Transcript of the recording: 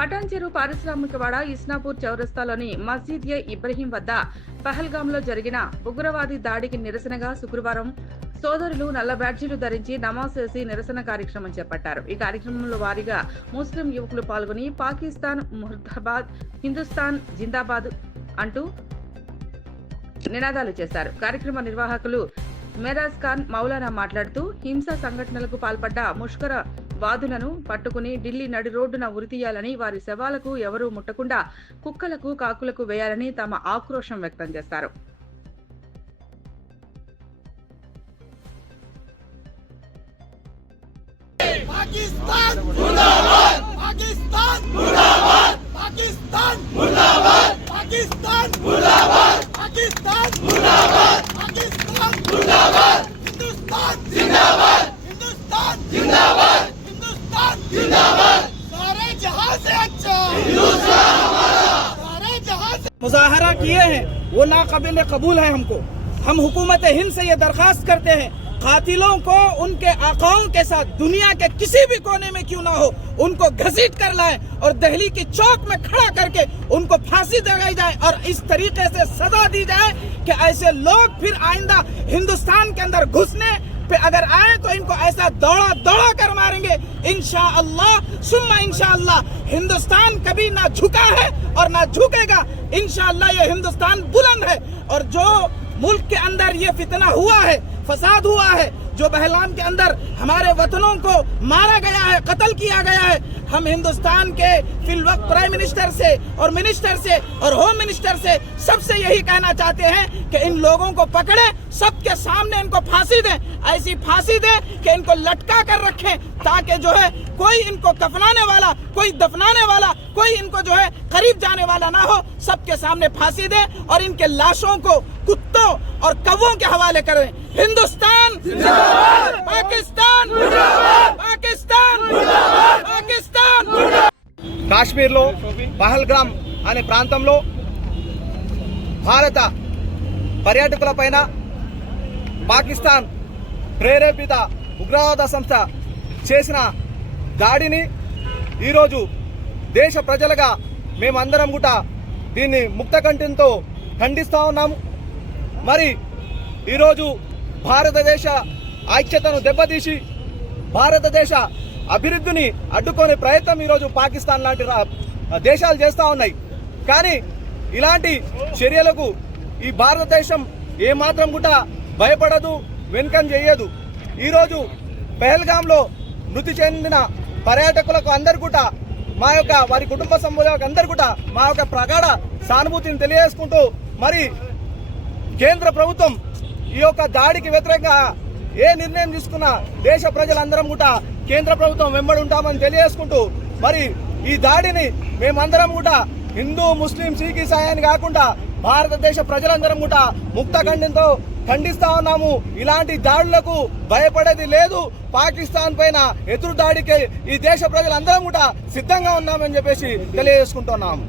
పటాన్చెరు పారిశ్రామికవాడ ఇస్నాపూర్ చౌరస్తాలోని మస్జిద్ ఏ ఇబ్రహీం వద్ద పహల్గాంలో జరిగిన ఉగ్రవాది దాడికి నిరసనగా శుక్రవారం సోదరులు నల్ల బ్యాడ్జీలు ధరించి నమాజ్ చేసి నిరసన కార్యక్రమం చేపట్టారు. ఈ కార్యక్రమంలో వారీగా ముస్లిం యువకులు పాల్గొని పాకిస్తాన్ ముర్దాబాద్, హిందుస్థాన్ జిందాబాద్ అంటూ నినాదాలు చేశారు. కార్యక్రమ నిర్వాహకులు మెరాజ్ ఖాన్ మౌలానా మాట్లాడుతూ హింసా సంఘటనలకు పాల్పడ్డ ముష్కర వాదులను పట్టుకుని ఢిల్లీ నడి రోడ్డున ఉరితీయాలని, వారి శవాలకు ఎవరూ ముట్టకుండా కుక్కలకు కాకులకు వేయాలని తమ ఆక్రోశం వ్యక్తం చేశారు. पाकिस्तान मुर्दाबाद, पाकिस्तान मुर्दाबाद, पाकिस्तान मुर्दाबाद, पाकिस्तान मुर्दाबाद, पाकिस्तान मुर्दाबाद, पाकिस्तान मुर्दाबाद, हिंदुस्तान जिंदाबाद, हिंदुस्तान जिंदाबाद, हिंदुस्तान जिंदाबाद, सारे जहां से अच्छा हिंदुस्तान हमारा, सारे जहां से मुजाहरा किए हैं वो नाकाबिल कबूल है। हम हुकूमत हिंद से ये दरखास्त करते हैं, कातिलों को उनके आकाओं के साथ दुनिया के किसी भी कोने में क्यों ना हो उनको घसीट कर लाए और दिल्ली की चौक में खड़ा करके उनको फांसी दिलाई जाए और इस तरीके से सजा दी जाए कि ऐसे लोग फिर आइंदा हिंदुस्तान के अंदर घुसने पे अगर आए तो इनको ऐसा दौड़ा कर मारेंगे। इंशाअल्लाह सुम्मा इंशाअल्लाह हिंदुस्तान कभी ना झुका है और ना झुकेगा। इंशाअल्लाह ये हिंदुस्तान बुलंद है और जो मुल्क के अंदर ये फितना हुआ है, फसाद हुआ है, जो बहलाम के अंदर हमारे वतनों को मारा गया है, कत्ल किया गया है, हम हिंदुस्तान के फिल वक्त प्राइम मिनिस्टर से और मिनिस्टर से और होम मिनिस्टर से सबसे यही कहना चाहते हैं कि इन लोगों को पकड़े, सबके सामने इनको फांसी दें, ऐसी फांसी दें कि इनको लटका कर रखें ताकि जो है कोई इनको कफनाने वाला, कोई दफनाने वाला, कोई इनको जो है करीब जाने वाला ना हो। सबके सामने फांसी दें और इनके लाशों को कुत्तों और कौवों के हवाले करें। हिंदुस्तान जिंदाबाद, पाकिस्तान मुर्दाबाद, पाकिस्तान मुर्दाबाद, पाकिस्तान मुर्दाबाद। కాశ్మీర్లో పహల్గామ్ అనే ప్రాంతంలో భారత పర్యాటకులపైన పాకిస్తాన్ ప్రేరేపిత ఉగ్రవాద సంస్థ చేసిన దాడిని ఈరోజు దేశ ప్రజలుగా మేమందరం కూడా దీన్ని ముక్తకంఠంతో ఖండిస్తూ ఉన్నాము. మరి ఈరోజు భారతదేశ ఐక్యతను దెబ్బతీసి భారతదేశ అభివృద్ధిని అడ్డుకునే ప్రయత్నం ఈరోజు పాకిస్తాన్ లాంటి దేశాలు చేస్తూ ఉన్నాయి. కానీ ఇలాంటి చర్యలకు ఈ భారతదేశం ఏమాత్రం కూడా భయపడదు, వెనుకం చేయదు. ఈరోజు పహల్గామ్లో మృతి చెందిన పర్యాటకులకు అందరు కూడా మా యొక్క వారి కుటుంబ సభ్యులకు అందరు కూడా మా యొక్క ప్రగాఢ సానుభూతిని తెలియజేసుకుంటూ మరి కేంద్ర ప్రభుత్వం ఈ యొక్క దాడికి వ్యతిరేకంగా ఏ నిర్ణయం తీసుకున్నా దేశ ప్రజలందరం కూడా కేంద్ర ప్రభుత్వం వెంబడి ఉంటామని తెలియజేసుకుంటూ మరి ఈ దాడిని మేమందరం కూడా హిందూ, ముస్లిం, సిక్, ఈసాయి కాకుండా భారతదేశ ప్రజలందరం కూడా ముక్తఖండంతో ఖండిస్తా ఉన్నాము. ఇలాంటి దాడులకు భయపడేది లేదు. పాకిస్తాన్ పైన ఎదురు దాడికి ఈ దేశ ప్రజలందరం కూడా సిద్ధంగా ఉన్నామని చెప్పేసి తెలియజేసుకుంటున్నాము.